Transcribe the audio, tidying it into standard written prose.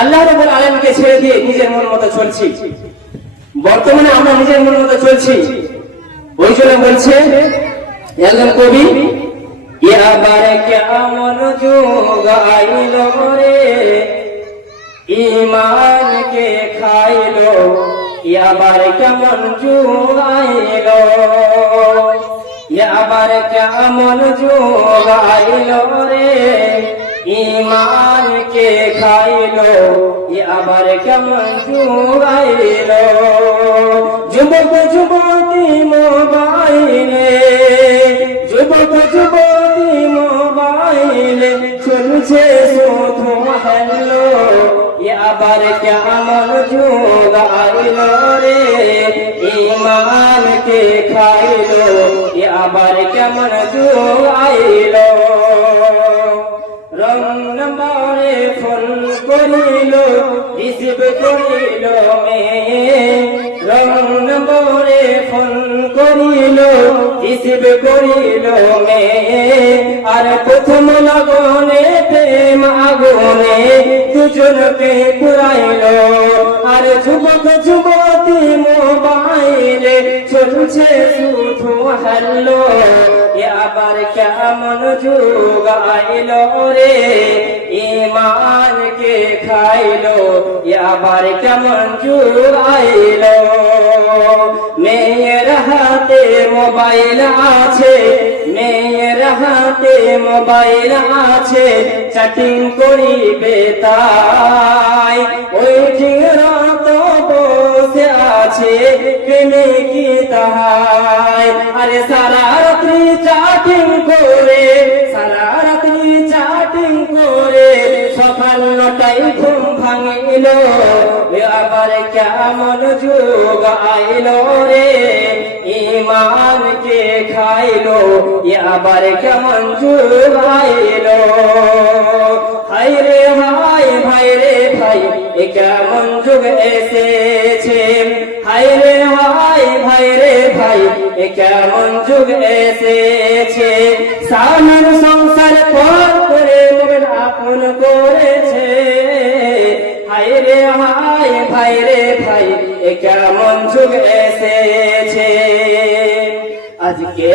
আল্লাহ রাব্বুল আলামিনকে ছেড়ে দিয়ে নিজের মন মতো চলছি। বর্তমানে আমরা নিজের মন মতো চলছি। ওই জন্য বলছে একজন কবি, এবার কেমন যুগ আইলো রে ঈমানকে খাইলো, এবার কেমন যুগ আইলো, এবার কেমন যুগ আইলো রে ঈমানকে খাইলো, এবার কেমন যুগ আইলো। যুবক যুবতী মোবাইলে, যুবক যুবতী মোবাইলে চলছে শুধু হ্যালো, এবার কেমন যুগ আইলো রে ঈমানকে খাইলো, এবার কেমন যুগ আইলো। রং নম্বরে ফোন করিল রিসিভ করিল মেয়ে, রং নম্বরে ফোন করিল রিসিভ করিল মেয়ে, আর প্রথম লগনে প্রেম আগুনে দুজনকে পুরাইল। আর যুবক যুবতী মোবাইলে চলছে শুধু হ্যালো, এবার কেমন যুগ আইলো রে ঈমানকে খাইলো, এবার কেমন যুগ আইলো। মেয়ের হাতে মোবাইল আছে, মেয়ের হাতে মোবাইল আছে, চ্যাটিং করিবে তাই, ওই ঠিকরত বসে আছে প্রেমে কি তাহাই। আরে সারা রাত্রি চ্যাটিং করে, সারা রাত্রি চ্যাটিং করে সকাল 9টায় ঘুম ভাঙিল, আবার কেমন যুগ আইলো রে ঈমানকে খাইলো, আবার কেমন যুগ আইলো। হাই রে ভাই, ভাই রে ভাই, এ কেমন যুগ এসেছে, হাই রে ভাই, ভাই রে ভাই, এ কেমন যুগ এসেছে। স্বামীর সংসার পর করে মন আপন করেছে, হাই রে ভাই, ভাই রে ভাই, এ কেমন যুগ এসেছে। আজকে